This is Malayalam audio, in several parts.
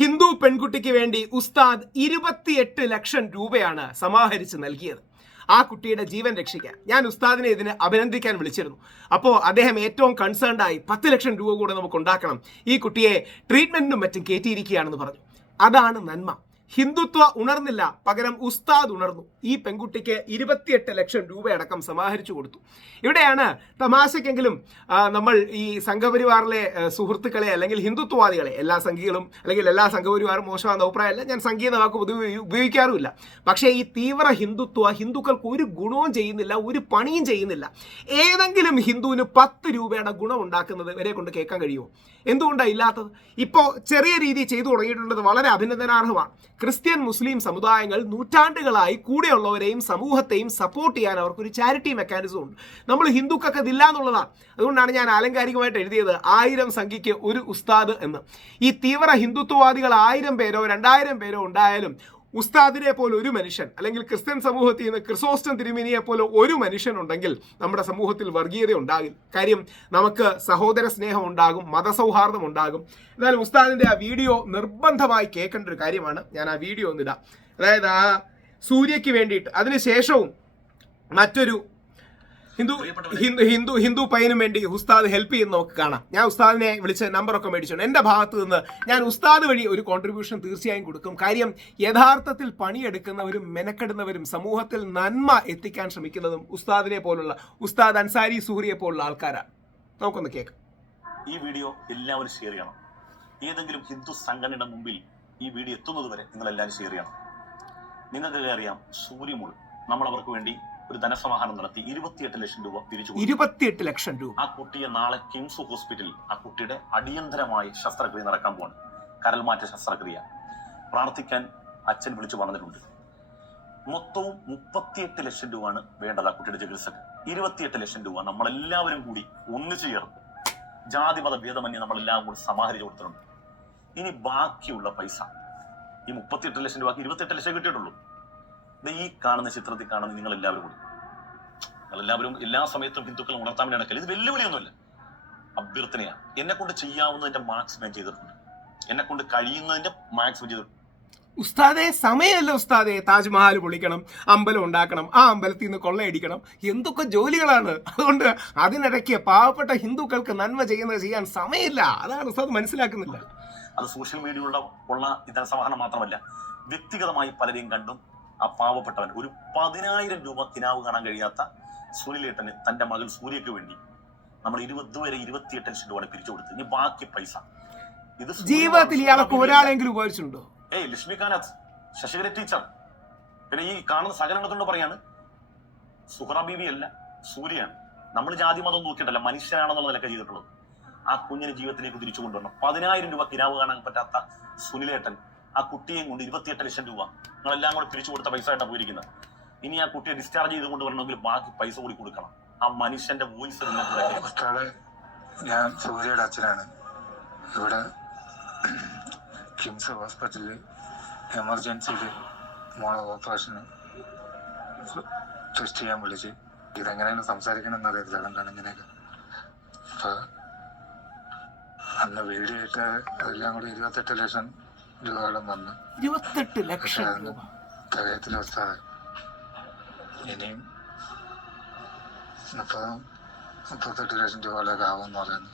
ഹിന്ദു പെൺകുട്ടിക്ക് വേണ്ടി ഉസ്താദ് 28 ലക്ഷം രൂപയാണ് സമാഹരിച്ച് നൽകിയത്. ആ കുട്ടിയുടെ ജീവൻ രക്ഷിക്കാൻ ഞാൻ ഉസ്താദിനെ ഇതിന് അഭിനന്ദിക്കാൻ വിളിച്ചിരുന്നു. അപ്പോൾ അദ്ദേഹം ഏറ്റവും കൺസേൺഡ് ആയി 10 ലക്ഷം രൂപ കൂടെ നമുക്ക് ഉണ്ടാക്കണം, ഈ കുട്ടിയെ ട്രീറ്റ്മെന്റിനും മറ്റും കയറ്റിയിരിക്കുകയാണെന്ന് പറഞ്ഞു. അതാണ് നന്മ. ഹിന്ദുത്വ ഉണർന്നില്ല, പകരം ഉസ്താദ് ഉണർന്നു. ഈ പെൺകുട്ടിക്ക് 28 ലക്ഷം രൂപയടക്കം സമാഹരിച്ചു കൊടുത്തു. ഇവിടെയാണ് തമാശക്കെങ്കിലും നമ്മൾ ഈ സംഘപരിവാറിലെ സുഹൃത്തുക്കളെ അല്ലെങ്കിൽ ഹിന്ദുത്വവാദികളെ, എല്ലാ സംഘികളും അല്ലെങ്കിൽ എല്ലാ സംഘപരിവാറും മോശമാണെന്ന അഭിപ്രായമല്ല, ഞാൻ സംഘീയ വാക്ക് ഉപയോഗിക്കാറുമില്ല. പക്ഷേ ഈ തീവ്ര ഹിന്ദുക്കൾക്ക് ഒരു ഗുണവും ചെയ്യുന്നില്ല, ഒരു പണിയും ചെയ്യുന്നില്ല. ഏതെങ്കിലും ഹിന്ദുവിന് 10 രൂപയുടെ ഗുണം ഉണ്ടാക്കുന്നത് ഇവരെ കൊണ്ട് കേൾക്കാൻ കഴിയുമോ? എന്തുകൊണ്ടാണ് ഇല്ലാത്തത്? ഇപ്പോൾ ചെറിയ രീതിയിൽ ചെയ്തു തുടങ്ങിയിട്ടുള്ളത് വളരെ അഭിനന്ദനാർഹമാണ്. ക്രിസ്ത്യൻ മുസ്ലിം സമുദായങ്ങൾ നൂറ്റാണ്ടുകളായി കൂടെയുള്ളവരെയും സമൂഹത്തെയും സപ്പോർട്ട് ചെയ്യാൻ അവർക്കൊരു ചാരിറ്റി മെക്കാനിസം ഉണ്ട്. നമ്മൾ ഹിന്ദുക്കൾക്ക് ഇതില്ല എന്നുള്ളതാണ്. അതുകൊണ്ടാണ് ഞാൻ ആലങ്കാരികമായിട്ട് എഴുതിയത് 1000 സംഖ്യയ്ക്ക് ഒരു ഉസ്താദ് എന്ന്. ഈ തീവ്ര ഹിന്ദുത്വവാദികൾ 1000 പേരോ 2000 പേരോ ഉണ്ടായാലും ഉസ്താദിനെ പോലെ ഒരു മനുഷ്യൻ, അല്ലെങ്കിൽ ക്രിസ്ത്യൻ സമൂഹത്തിൽ നിന്ന് ക്രിസോസ്റ്റം തിരുമേനിയെ പോലെ ഒരു മനുഷ്യൻ ഉണ്ടെങ്കിൽ നമ്മുടെ സമൂഹത്തിൽ വർഗീയത ഉണ്ടാകും. കാര്യം നമുക്ക് സഹോദര സ്നേഹം ഉണ്ടാകും, മതസൗഹാർദ്ദം ഉണ്ടാകും. എന്നാലും ഉസ്താദിന്റെ ആ വീഡിയോ നിർബന്ധമായി കേൾക്കേണ്ട ഒരു കാര്യമാണ്. ഞാൻ ആ വീഡിയോ ഒന്നിടാം. അതായത് ആ സൂര്യയ്ക്ക് വേണ്ടിയിട്ട് അതിനുശേഷവും മറ്റൊരു ഹിന്ദു പയ്യനും വേണ്ടി ഉസ്താദ് ഹെൽപ്പ് ചെയ്യുന്ന നമുക്ക് കാണാം. ഞാൻ ഉസ്താദിനെ വിളിച്ച് നമ്പറൊക്കെ മേടിച്ചോണ്ട് എൻ്റെ ഭാഗത്ത് നിന്ന് ഞാൻ ഉസ്താദ് വഴി ഒരു കോൺട്രിബ്യൂഷൻ തീർച്ചയായും കൊടുക്കും. കാര്യം യഥാർത്ഥത്തിൽ പണിയെടുക്കുന്നവരും മെനക്കെടുന്നവരും സമൂഹത്തിൽ നന്മ എത്തിക്കാൻ ശ്രമിക്കുന്നതും ഉസ്താദിനെ പോലുള്ള, ഉസ്താദ് അൻസാരി സുഹറിയെ പോലുള്ള ആൾക്കാരാണ്. നമുക്കൊന്ന് കേൾക്കാം. ഈ വീഡിയോ എല്ലാവരും ഷെയർ ചെയ്യണം. ഏതെങ്കിലും ഹിന്ദു സംഘടനയുടെ മുമ്പിൽ ഈ വീഡിയോ എത്തുന്നത് വരെ നിങ്ങൾ എല്ലാവരും ഷെയർ ചെയ്യണം. നിങ്ങൾക്ക് അറിയാം, സൂര്യമുൾ നമ്മൾ അവർക്ക് വേണ്ടി ഒരു ധനസമാഹരണം നടത്തി 28 ലക്ഷം രൂപ പിരിച്ചു. 28 ലക്ഷം രൂപ. ആ കുട്ടിയെ നാളെ കിംസ് ഹോസ്പിറ്റലിൽ ആ കുട്ടിയുടെ അടിയന്തരമായി ശസ്ത്രക്രിയ നടക്കാൻ പോവാണ്. കരൾമാറ്റ ശസ്ത്രക്രിയ. പ്രാർത്ഥിക്കാൻ അച്ഛൻ വിളിച്ചു പറഞ്ഞിട്ടുണ്ട്. മൊത്തവും 38 ലക്ഷം രൂപയാണ് വേണ്ടത് ആ കുട്ടിയുടെ ചികിത്സക്ക്. 28 ലക്ഷം രൂപ നമ്മളെല്ലാവരും കൂടി ഒന്നിച്ചു ചേർന്ന് ജാതി മത ഭേദമന്യേ നമ്മളെല്ലാം കൂടി സമാഹരിച്ചു കൊടുത്തിട്ടുണ്ട്. ഇനി ബാക്കിയുള്ള പൈസ, ഈ 38 ലക്ഷം രൂപക്ക് 28 ലക്ഷം കിട്ടിയിട്ടുള്ളൂ. ഈ കാണുന്ന ചിത്രത്തിൽ കാണുന്ന നിങ്ങളെല്ലാവരും എല്ലാ സമയത്തും ഹിന്ദുക്കൾ ഉണർത്താൻ വേണ്ടി നടക്കല്. ഇത് വെല്ലുവിളിയൊന്നുമില്ല, അഭ്യർത്ഥനയാണ്. എന്നെ കൊണ്ട് ചെയ്യാവുന്നതിന്റെ മാക്സിമം ചെയ്തിട്ടുണ്ട്. എന്നെ കൊണ്ട് കഴിയുന്നതിന്റെ മാക്സിമം ചെയ്തിട്ടുണ്ട്. ഉസ്താദെ സമയമല്ല ഉസ്താദെ, താജ്മഹൽ പൊളിക്കണം, അമ്പലം ഉണ്ടാക്കണം, ആ അമ്പലത്തിൽ നിന്ന് കൊള്ളയടിക്കണം, എന്തൊക്കെ ജോലികളാണ്. അതുകൊണ്ട് അതിനിടയ്ക്ക് പാവപ്പെട്ട ഹിന്ദുക്കൾക്ക് നന്മ ചെയ്യാൻ സമയമില്ല. അതാണ് ഉസ്താദ് മനസ്സിലാക്കുന്നില്ല. അത് സോഷ്യൽ മീഡിയയിലുള്ള ധനസമാഹരണം മാത്രമല്ല, വ്യക്തിഗതമായി പലരെയും കണ്ടും ആ പാവപ്പെട്ടവൻ ഒരു 10,000 രൂപ കിനാവ് കാണാൻ കഴിയാത്ത സുനിലേട്ടന് തന്റെ മകൾ സൂര്യക്ക് വേണ്ടി നമ്മൾ 28 ലക്ഷം രൂപ പിരിച്ചു കൊടുത്തു. ഇനി ബാക്കി പൈസ ഇത് ജീവിതത്തിൽ ഇയാൾക്ക് ഒരാളെങ്കിലും ഉപയോഗിച്ചിട്ടുണ്ടോ? ലക്ഷ്മികാനാഥ്, ശശികല ടീച്ചർ, പിന്നെ ഈ കാണുന്ന സകലത്തോട് പറയാണ്, സുഹറ ബീവി അല്ല, സൂര്യയാണ്. നമ്മൾ ജാതി മതം നോക്കിയിട്ടല്ല, മനുഷ്യനാണെന്നുള്ള നിലക്ക് ചെയ്തിട്ടുള്ളത്. ആ കുഞ്ഞിനെ ജീവിതത്തിലേക്ക് തിരിച്ചു കൊണ്ടുവരണം. 10,000 രൂപ കിനാവ് കാണാൻ പറ്റാത്ത സുനിലേട്ടൻ ആ കുട്ടിയെയും കൊണ്ട് 28 ലക്ഷം രൂപ നിങ്ങളെല്ലാം കൂടെ പിരിച്ചു കൊടുത്ത പൈസ ആയിട്ടാണ് പോയിരിക്കുന്നത്. ഇനി ആ കുട്ടിയെ ഡിസ്ചാർജ് ചെയ്ത് കൊണ്ടുവരണമെങ്കിൽ ബാക്കി പൈസ കൂടി കൊടുക്കണം. ആ മനുഷ്യന്റെ വോയിസ് ഞാൻ സൂര്യയുടെ അച്ഛനാണ്. ഇവിടെ കിംസ് ഹോസ്പിറ്റലിൽ എമർജൻസിയിൽ മോളെ ഓപ്പറേഷന് ടെസ്റ്റ് ചെയ്യാൻ വിളിച്ച്. ഇതെങ്ങനെയാണ് സംസാരിക്കണമെന്ന് അറിയത്തില്ല, എന്താണ് ഇങ്ങനെയൊക്കെ. അപ്പൊ അന്ന് വീഡിയോ ഇട്ട് അതെല്ലാം കൂടി 28 ലക്ഷം രൂപയോളം വന്നു. 28 ലക്ഷം തികയത്തിലെ ഉസ്താദ്. ഇനിയും 38 ലക്ഷം രൂപയിലൊക്കെ ആവുമെന്ന് പറയുന്നു.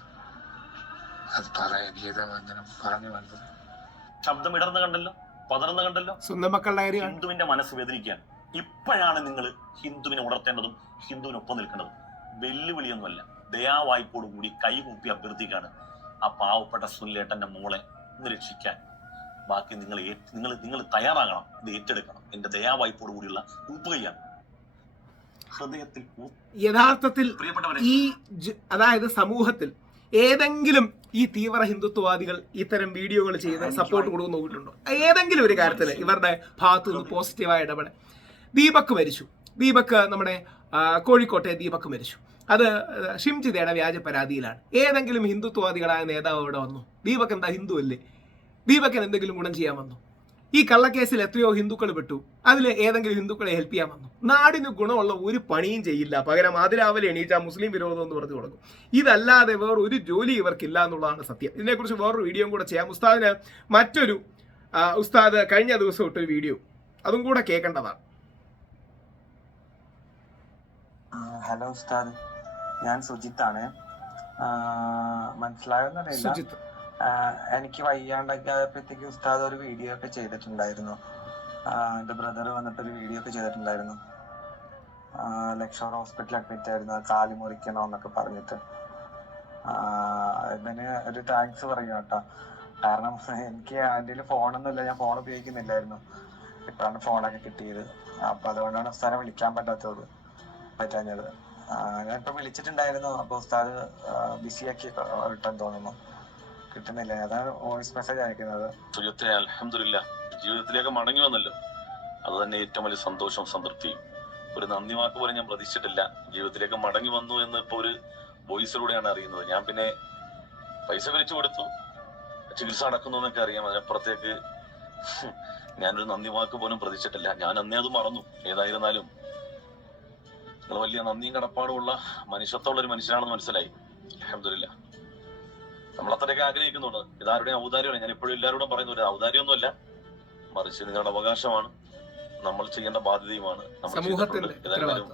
അത് എനിക്കിത് അങ്ങനെ പറഞ്ഞു വന്നത്. ശബ്ദം ഇടർന്ന് കണ്ടല്ലോ, പതർന്ന് കണ്ടല്ലോ. സ്വന്തം മക്കളുടെ ഹിന്ദുവിന്റെ മനസ്സ് വേദനിക്കുകയാണ്. ഇപ്പോഴാണ് നിങ്ങൾ ഹിന്ദുവിനെ ഉണർത്തേണ്ടതും ഹിന്ദുവിനൊപ്പം നിൽക്കേണ്ടതും. വെല്ലുവിളിയൊന്നുമല്ല, ദയാവായ്പോടു കൂടി കൈകൂപ്പി അഭ്യർത്ഥിക്കാണ് ആ പാവപ്പെട്ട സുനിലേട്ടന്റെ മോളെ ഒന്ന് രക്ഷിക്കാൻ. ബാക്കി നിങ്ങൾ തയ്യാറാകണം, ഇത് ഏറ്റെടുക്കണം. എന്റെ ദയാവായ്പോടു കൂടിയുള്ള കൂപ്പുകയാണ്. ഹൃദയത്തിൽ യഥാർത്ഥത്തിൽ ഈ അതായത് സമൂഹത്തിൽ ഏതെങ്കിലും ഈ തീവ്ര ഹിന്ദുത്വവാദികൾ ഇത്തരം വീഡിയോകൾ ചെയ്ത് സപ്പോർട്ട് കൊടുക്കുന്ന നോക്കിയിട്ടുണ്ടോ? ഏതെങ്കിലും ഒരു കാര്യത്തിൽ ഇവരുടെ ഭാഗത്തു നിന്ന് പോസിറ്റീവായ ഇടപെടൽ. ദീപക് മരിച്ചു. ദീപക് നമ്മുടെ കോഴിക്കോട്ടെ ദീപക് മരിച്ചു. അത് ഷിംജിതയുടെ വ്യാജ പരാതിയിലാണ്. ഏതെങ്കിലും ഹിന്ദുത്വവാദികളായ നേതാവ് ഇവിടെ വന്നു? ദീപക് എന്താ ഹിന്ദു അല്ലേ? ദീപകിന് എന്തെങ്കിലും ഗുണം ചെയ്യാൻ വന്നു? ഈ കള്ളക്കേസിൽ എത്രയോ ഹിന്ദുക്കൾ പെട്ടു. അതിൽ ഏതെങ്കിലും ഹിന്ദുക്കളെ ഹെൽപ്പ് ചെയ്യാൻ വന്നു? നാടിന് ഗുണമുള്ള ഒരു പണിയും ചെയ്യില്ല. പകരം അതിരാവിലെ എണീറ്റാ മുസ്ലിം വിരോധം എന്ന് പറഞ്ഞു തുടങ്ങും. ഇതല്ലാതെ വേറൊരു ജോലി ഇവർക്കില്ല എന്നുള്ളതാണ് സത്യം. ഇതിനെക്കുറിച്ച് വേറൊരു വീഡിയോയും കൂടെ ചെയ്യാം. ഉസ്താദിന് മറ്റൊരു ഉസ്താദ് കഴിഞ്ഞ ദിവസം ഇട്ടൊരു വീഡിയോ, അതും കൂടെ കേൾക്കേണ്ടതാണ്. ഹലോ ഉസ്താദ്, ഞാൻ സുജിത്താണ്. മനസ്സിലായെന്നറിയില്ല. സുജിത്ത്, എനിക്ക് വയ്യാണ്ടൊക്കെ ആയപ്പോഴത്തേക്ക് ഉസ്താദ് ഒരു വീഡിയോ ഒക്കെ ചെയ്തിട്ടുണ്ടായിരുന്നു. എന്റെ ബ്രദർ വന്നിട്ടൊരു വീഡിയോ ഒക്കെ ചെയ്തിട്ടുണ്ടായിരുന്നു. ലക്ഷോർ ഹോസ്പിറ്റലിൽ അഡ്മിറ്റ് ആയിരുന്നു, കാല് മുറിക്കണോ എന്നൊക്കെ പറഞ്ഞിട്ട്. ഇതിന് ഒരു താങ്ക്സ് പറയാം കേട്ടോ. കാരണം എനിക്ക് എൻ്റെ ഫോണൊന്നുമില്ല, ഞാൻ ഫോൺ ഉപയോഗിക്കുന്നില്ലായിരുന്നു. ഇപ്പോഴാണ് ഫോണൊക്കെ കിട്ടിയത്. അപ്പൊ അതുകൊണ്ടാണ് ഉസ്താദിനെ വിളിക്കാൻ പറ്റാഞ്ഞത്. ഞാൻ ഇപ്പൊ വിളിച്ചിട്ടുണ്ടായിരുന്നു. അപ്പൊ ഉസ്താദ് ബിസിയാക്കി ഇട്ടെന്ന് തോന്നുന്നു, കിട്ടുന്നില്ല. അതാണ് വോയിസ് മെസ്സേജ് അയക്കുന്നത്. സുജത്തെ അൽഹംദുലില്ലാ ജീവിതത്തിലേക്ക് മടങ്ങി വന്നല്ലോ, അത് തന്നെ ഏറ്റവും വലിയ സന്തോഷവും സംതൃപ്തിയും. ഒരു നന്ദി വാക്ക് പോലും ഞാൻ പ്രതീക്ഷിച്ചിട്ടില്ല. ജീവിതത്തിലേക്ക് മടങ്ങി വന്നു എന്ന് ഇപ്പൊ ഒരു വോയിസിലൂടെയാണ് അറിയുന്നത്. ഞാൻ പിന്നെ പൈസ പിരിച്ചു കൊടുത്തു, ചികിത്സ നടക്കുന്നു എന്നൊക്കെ അറിയാം. അതിനപ്പുറത്തേക്ക് ഞാനൊരു നന്ദി വാക്ക് പോലും പ്രതീക്ഷിച്ചിട്ടില്ല. ഞാൻ അന്നേ അത് മറന്നു. ഏതായിരുന്നാലും നിങ്ങൾ വലിയ നന്ദിയും കടപ്പാടുമുള്ള മനുഷ്യത്വമുള്ള ഒരു മനുഷ്യനാണെന്ന് മനസ്സിലായി. അൽഹംദുലില്ലാ. നമ്മൾ അത്രയൊക്കെ ആഗ്രഹിക്കുന്നുണ്ട്. ഇതാരുടെയും ഔദാര്യമാണ്. ഞാൻ എപ്പോഴും എല്ലാവരോടും പറയുന്ന ഒരു ഔദാര്യമൊന്നുമല്ല, മറിച്ച് നിങ്ങളുടെ അവകാശമാണ്, നമ്മൾ ചെയ്യേണ്ട ബാധ്യതയുമാണ്. ഏതായാലും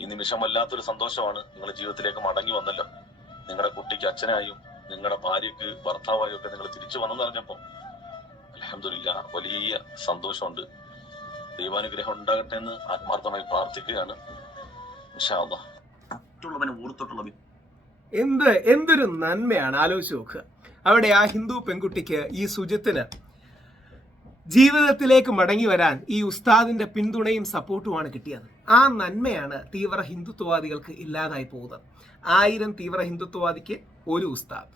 ഈ നിമിഷം വല്ലാത്തൊരു സന്തോഷമാണ്. നിങ്ങളുടെ ജീവിതത്തിലേക്ക് മടങ്ങി വന്നല്ലോ. നിങ്ങളുടെ കുട്ടിക്ക് അച്ഛനായും നിങ്ങളുടെ ഭാര്യക്ക് ഭർത്താവായും ഒക്കെ നിങ്ങൾ തിരിച്ചു വന്നെന്ന് അറിഞ്ഞപ്പോ അൽഹംദുലില്ലാ വലിയ സന്തോഷമുണ്ട്. ദൈവാനുഗ്രഹം ഉണ്ടാകട്ടെ എന്ന് ആത്മാർത്ഥമായി പ്രാർത്ഥിക്കുകയാണ്. ഇൻഷാ അല്ലാഹ്. മറ്റുള്ളവനെ ഓർത്തിട്ടുള്ള എന്തൊരു നന്മയാണ്, ആലോചിച്ച് നോക്കുക. അവിടെ ആ ഹിന്ദു പെൺകുട്ടിക്ക്, ഈ സുജിത്തിന് ജീവിതത്തിലേക്ക് മടങ്ങി വരാൻ ഈ ഉസ്താദിന്റെ പിന്തുണയും സപ്പോർട്ടുമാണ് കിട്ടിയത്. ആ നന്മയാണ് തീവ്ര ഹിന്ദുത്വവാദികൾക്ക് ഇല്ലാതായി പോകുന്നത്. 1000 തീവ്ര ഹിന്ദുത്വവാദിക്ക് ഒരു ഉസ്താദ്.